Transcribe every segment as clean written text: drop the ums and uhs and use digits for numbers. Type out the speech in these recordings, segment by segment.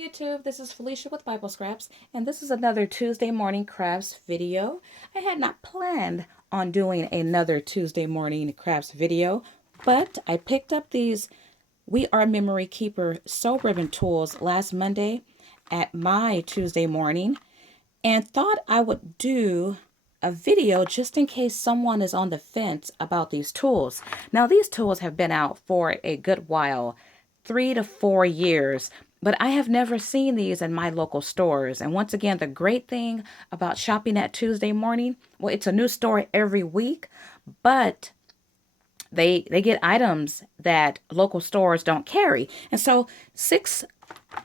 YouTube, this is Felicia with Bible Scraps, and this is another Tuesday morning crafts video. I had not planned on doing another Tuesday morning crafts video, but I picked up these We Are Memory Keeper sew ribbon tools last Monday at my Tuesday morning and thought I would do a video just in case someone is on the fence about these tools. Now, these tools have been out for a good while, 3 to 4 years, but I have never seen these in my local stores. And once again, the great thing about shopping at Tuesday morning, well, it's a new store every week, but they get items that local stores don't carry. And so 6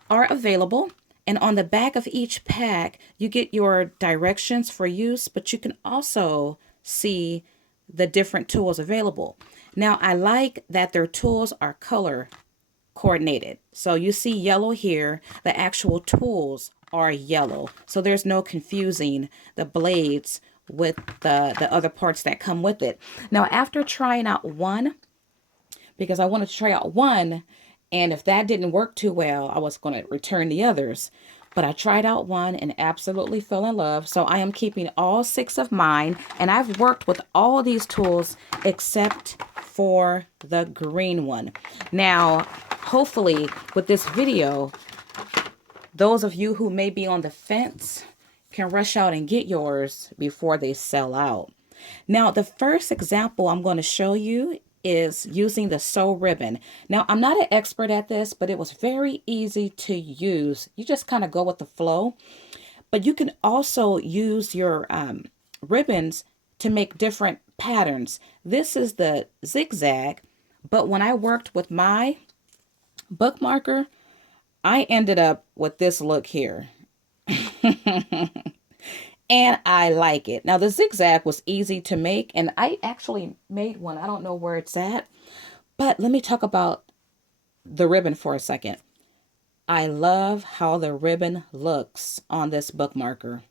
are available. And on the back of each pack, you get your directions for use, but you can also see the different tools available. Now, I like that their tools are color coordinated. So you see yellow here, the actual tools are yellow. So there's no confusing the blades with the other parts that come with it. Now, after trying out one, because I wanted to try out one, and if that didn't work too well, I was going to return the others. But I tried out one and absolutely fell in love. So I am keeping all 6 of mine. And I've worked with all of these tools except for the green one. Now, hopefully with this video, those of you who may be on the fence can rush out and get yours before they sell out. Now, the first example I'm going to show you is using the sew ribbon. Now, I'm not an expert at this, but it was very easy to use. You just kind of go with the flow. But you can also use your ribbons to make different patterns. This is the Zigzag, but when I worked with my bookmarker, I ended up with this look here. And I like it. Now, the Zigzag was easy to make, and I actually made one. I don't know where it's at, but let me talk about the ribbon for a second. I love how the ribbon looks on this bookmarker.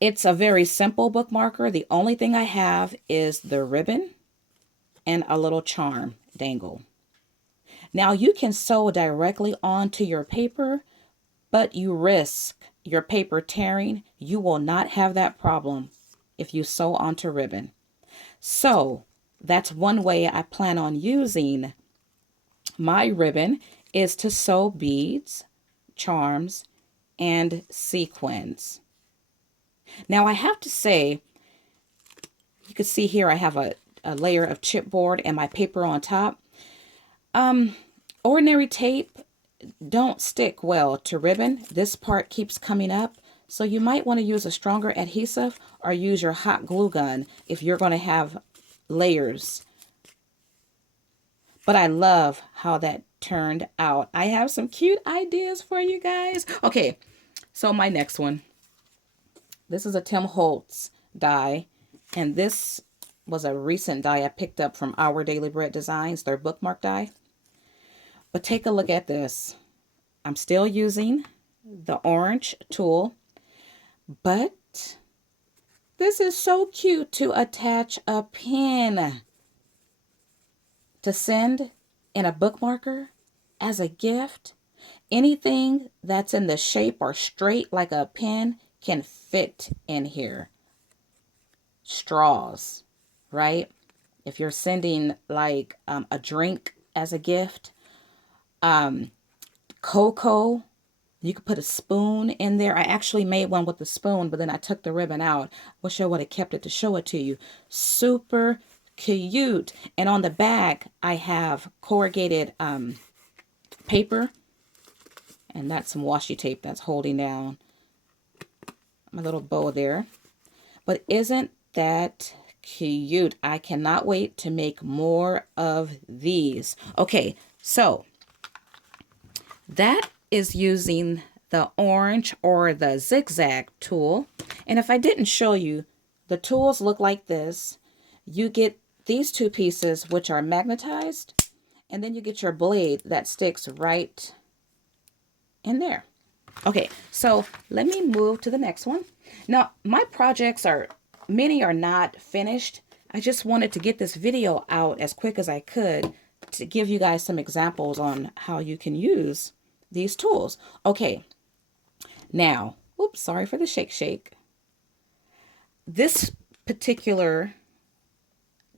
It's a very simple bookmarker. The only thing I have is the ribbon and a little charm dangle. Now, you can sew directly onto your paper, but you risk your paper tearing. You will not have that problem if you sew onto ribbon. So that's one way I plan on using my ribbon, is to sew beads, charms, and sequins. Now, I have to say, you can see here I have a layer of chipboard and my paper on top. Ordinary tape don't stick well to ribbon. This part keeps coming up, so you might want to use a stronger adhesive or use your hot glue gun if you're going to have layers. But I love how that turned out. I have some cute ideas for you guys. Okay, so my next one. This is a Tim Holtz die, and this was a recent die I picked up from Our Daily Bread Designs, their bookmark die. But take a look at this. I'm still using the orange tool, but this is so cute to attach a pin to send in a bookmarker as a gift. Anything that's in the shape or straight like a pin can fit in here. Straws, right? If you're sending like a drink as a gift, cocoa, you could put a spoon in there. I actually made one with the spoon, but then I took the ribbon out. Wish I would have kept it to show it to you. Super cute. And on the back, I have corrugated paper, and that's some washi tape that's holding down my little bow there. But isn't that cute? I cannot wait to make more of these. Okay, so that is using the orange or the Zigzag tool. And if I didn't show you, the tools look like this. You get these 2 pieces, which are magnetized, and then you get your blade that sticks right in there. Okay, so let me move to the next one. Now, my projects many are not finished. I just wanted to get this video out as quick as I could to give you guys some examples on how you can use these tools. Okay, now, oops, sorry for the shake. This particular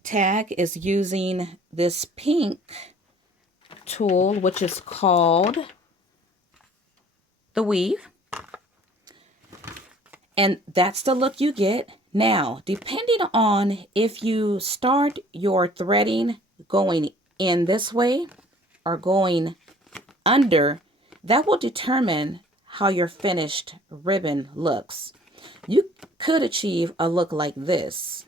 tag is using this pink tool, which is called the weave. And that's the look you get. Now, depending on if you start your threading going in this way or going under, that will determine how your finished ribbon looks. You could achieve a look like this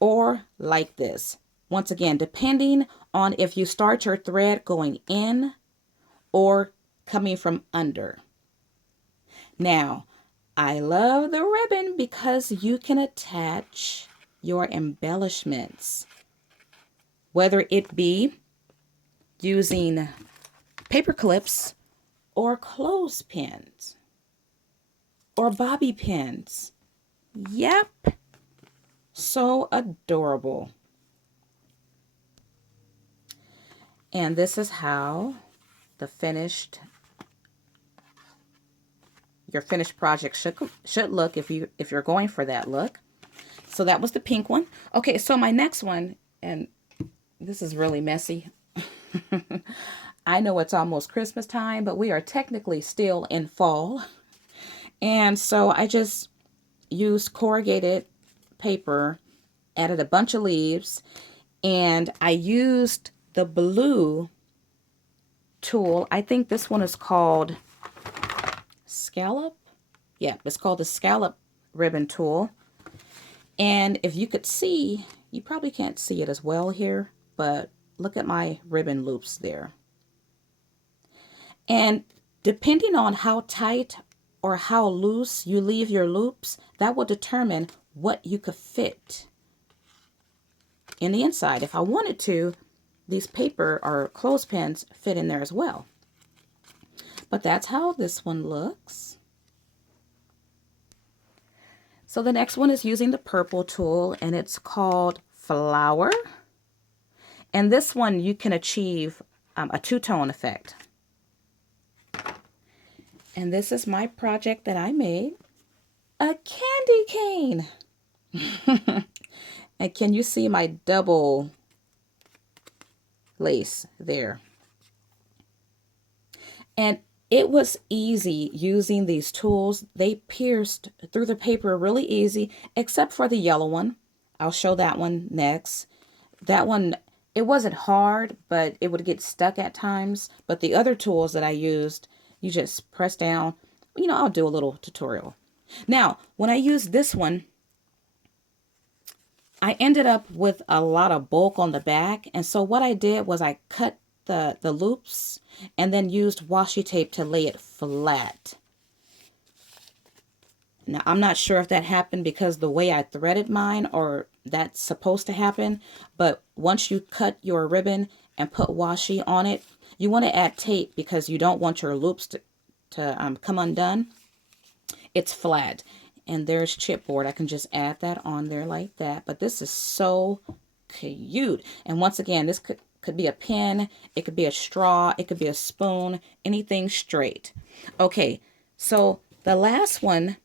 or like this. Once again, depending on if you start your thread going in or coming from under. Now, I love the ribbon because you can attach your embellishments, whether it be using paper clips or clothespins or bobby pins. Yep, so adorable. And this is how the your finished project should look if you're going for that look. So that was the pink one. Okay, so my next one, and this is really messy. I know it's almost Christmas time, but we are technically still in fall. And so I just used corrugated paper, added a bunch of leaves, and I used the blue tool. I think this one is called Scallop. Yeah, it's called the Scallop ribbon tool. And if you could see, you probably can't see it as well here, but look at my ribbon loops there. And depending on how tight or how loose you leave your loops, that will determine what you could fit in the inside. If I wanted to, these paper or clothespins fit in there as well. But that's how this one looks. So the next one is using the purple tool, and it's called Flower. And this one you can achieve a two-tone effect. And this is my project that I made. A candy cane. And can you see my double lace there? And it was easy using these tools. They pierced through the paper really easy, except for the yellow one. I'll show that one next. That one, it wasn't hard, but it would get stuck at times. But the other tools that I used, you just press down. You know, I'll do a little tutorial. Now, when I used this one, I ended up with a lot of bulk on the back. And so what I did was I cut the loops and then used washi tape to lay it flat. Now, I'm not sure if that happened because the way I threaded mine or that's supposed to happen. But once you cut your ribbon and put washi on it, you want to add tape because you don't want your loops to come undone. It's flat. And there's chipboard. I can just add that on there like that. But this is so cute. And once again, this could be a pen. It could be a straw. It could be a spoon. Anything straight. Okay, so the last one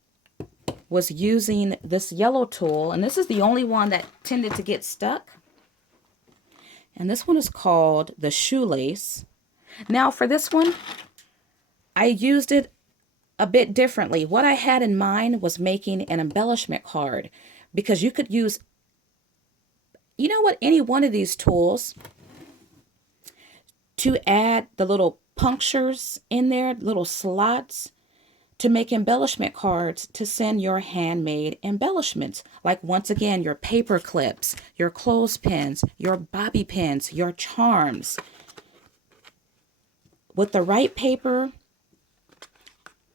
was using this yellow tool. And this is the only one that tended to get stuck. And this one is called the Shoelace. Now for this one, I used it a bit differently. What I had in mind was making an embellishment card because you could use, you know what, any one of these tools to add the little punctures in there, little slots to make embellishment cards to send your handmade embellishments. Like once again, your paper clips, your clothespins, your bobby pins, your charms. With the right paper,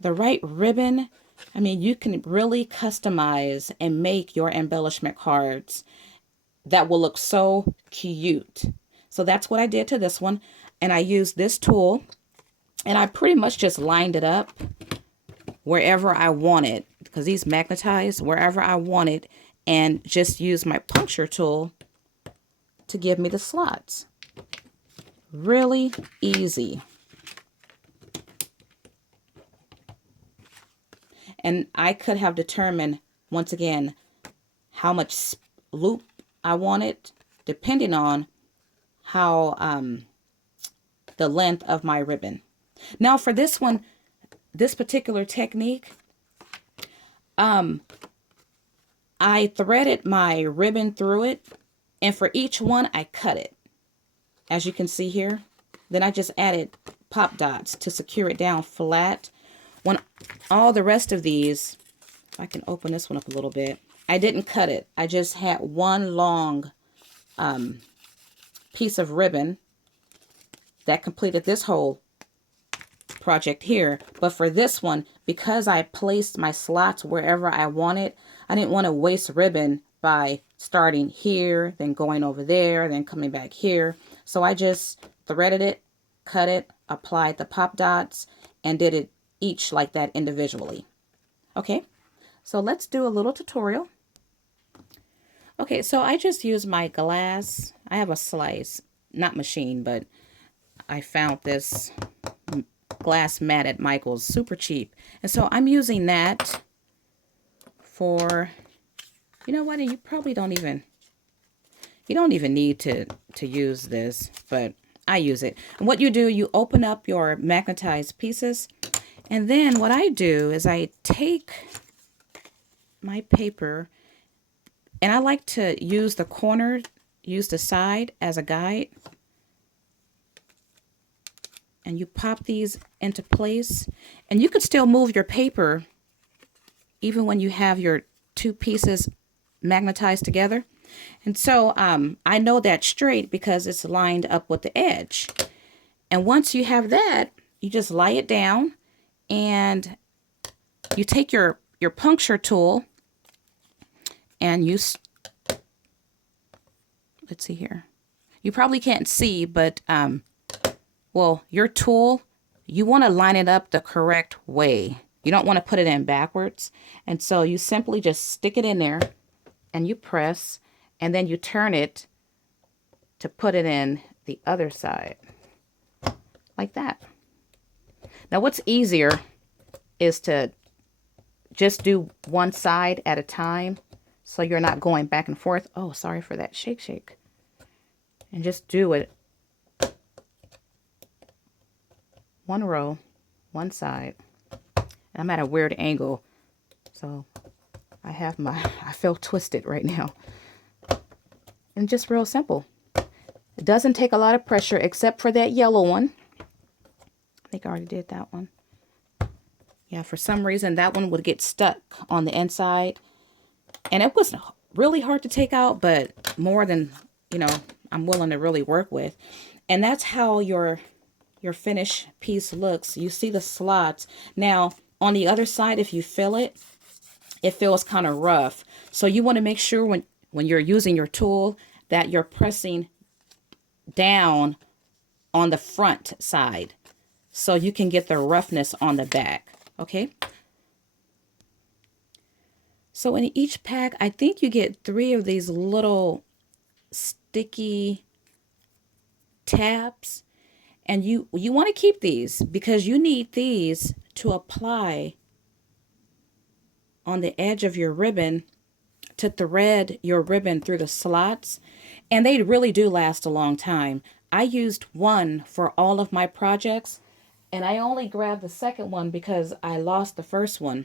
the right ribbon, I mean, you can really customize and make your embellishment cards that will look so cute. So that's what I did to this one. And I used this tool and I pretty much just lined it up wherever I wanted because these magnetize wherever I wanted and just use my puncture tool to give me the slots. Really easy. And I could have determined, once again, how much loop I wanted, depending on how the length of my ribbon. Now for this one, this particular technique, I threaded my ribbon through it, and for each one I cut it, as you can see here. Then I just added pop dots to secure it down flat. When all the rest of these, if I can open this one up a little bit, I didn't cut it. I just had one long piece of ribbon that completed this whole project here. But for this one, because I placed my slots wherever I wanted, I didn't want to waste ribbon by starting here, then going over there, then coming back here. So I just threaded it, cut it, applied the pop dots, and did it each like that individually. Okay, so let's do a little tutorial. Okay, so I just used my glass. I have a slice, not machine, but I found this glass mat at Michael's, super cheap. And so I'm using that for, you know what, and you probably don't even need to use this, but I use it. And what you do, you open up your magnetized pieces, and then what I do is I take my paper, and I like to use the corner, use the side as a guide. And you pop these into place, and you could still move your paper even when you have your two pieces magnetized together. And so I know that's straight because it's lined up with the edge. And once you have that, you just lie it down, and you take your puncture tool, and let's see here. You probably can't see, but well, your tool, you want to line it up the correct way. You don't want to put it in backwards. And so you simply just stick it in there, and you press, and then you turn it to put it in the other side, like that. Now what's easier is to just do one side at a time, so you're not going back and forth. Oh, sorry for that shake. And just do it. One row, one side. And I'm at a weird angle, so I feel twisted right now. And just real simple. It doesn't take a lot of pressure except for that yellow one. I think I already did that one. Yeah, for some reason that one would get stuck on the inside. And it was really hard to take out, but more than, I'm willing to really work with. And that's how your finished piece looks. You see the slots. Now, on the other side, if you fill it, it feels kind of rough. So you want to make sure when you're using your tool that you're pressing down on the front side so you can get the roughness on the back. Okay. So in each pack, I think you get 3 of these little sticky tabs. And you want to keep these because you need these to apply on the edge of your ribbon to thread your ribbon through the slots. And they really do last a long time. I used one for all of my projects, and I only grabbed the second one because I lost the first one.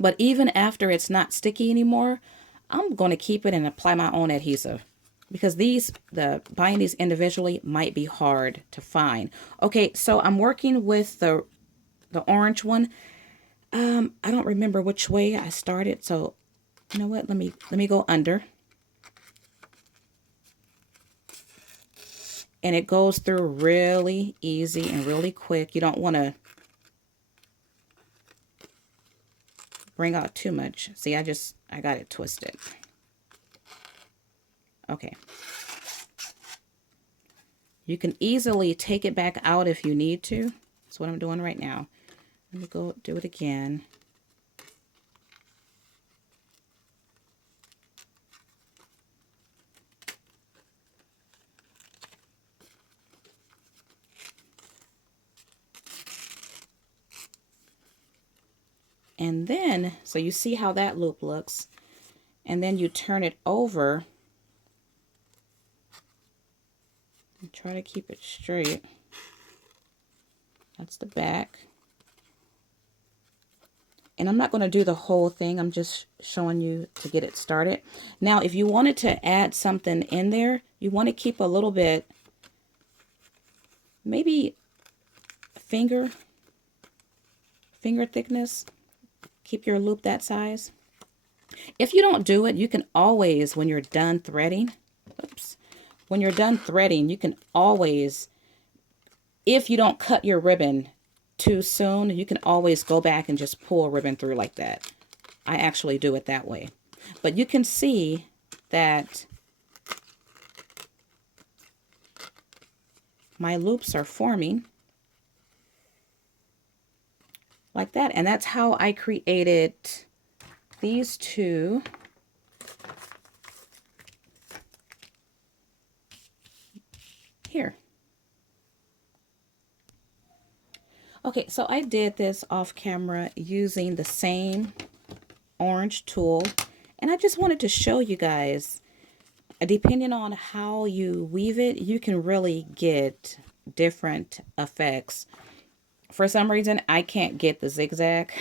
But even after it's not sticky anymore, I'm going to keep it and apply my own adhesive. Because buying these individually might be hard to find. Okay, so I'm working with the orange one. I don't remember which way I started, so you know what? Let me go under. And it goes through really easy and really quick. You don't want to bring out too much. See, I got it twisted. Okay. You can easily take it back out if you need to. That's what I'm doing right now. Let me go do it again. And then, so you see how that loop looks. And then you turn it over. And try to keep it straight. That's the back. And I'm not going to do the whole thing. I'm just showing you to get it started. Now, if you wanted to add something in there, you want to keep a little bit, maybe finger thickness. Keep your loop that size. If you don't do it, you can always, when you're done threading, when you're done threading, you can always, if you don't cut your ribbon too soon, you can always go back and just pull a ribbon through like that. I actually do it that way. But you can see that my loops are forming like that. And that's how I created these two here. Okay, so I did this off camera using the same orange tool, and I just wanted to show you guys, depending on how you weave it, you can really get different effects. For some reason, I can't get the zigzag,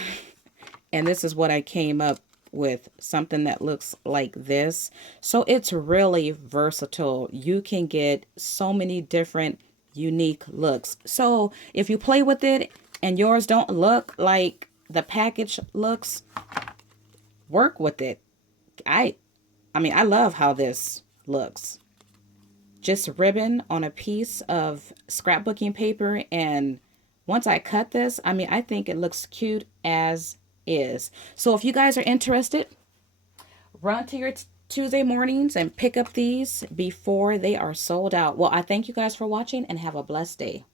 and this is what I came up with, something that looks like this. So it's really versatile. You can get so many different unique looks. So if you play with it and yours don't look like the package looks, work with it. I mean, I love how this looks. Just ribbon on a piece of scrapbooking paper, and once I cut this, I mean, I think it looks cute as is. So if you guys are interested, run to your Tuesday mornings and pick up these before they are sold out. Well, I thank you guys for watching and have a blessed day.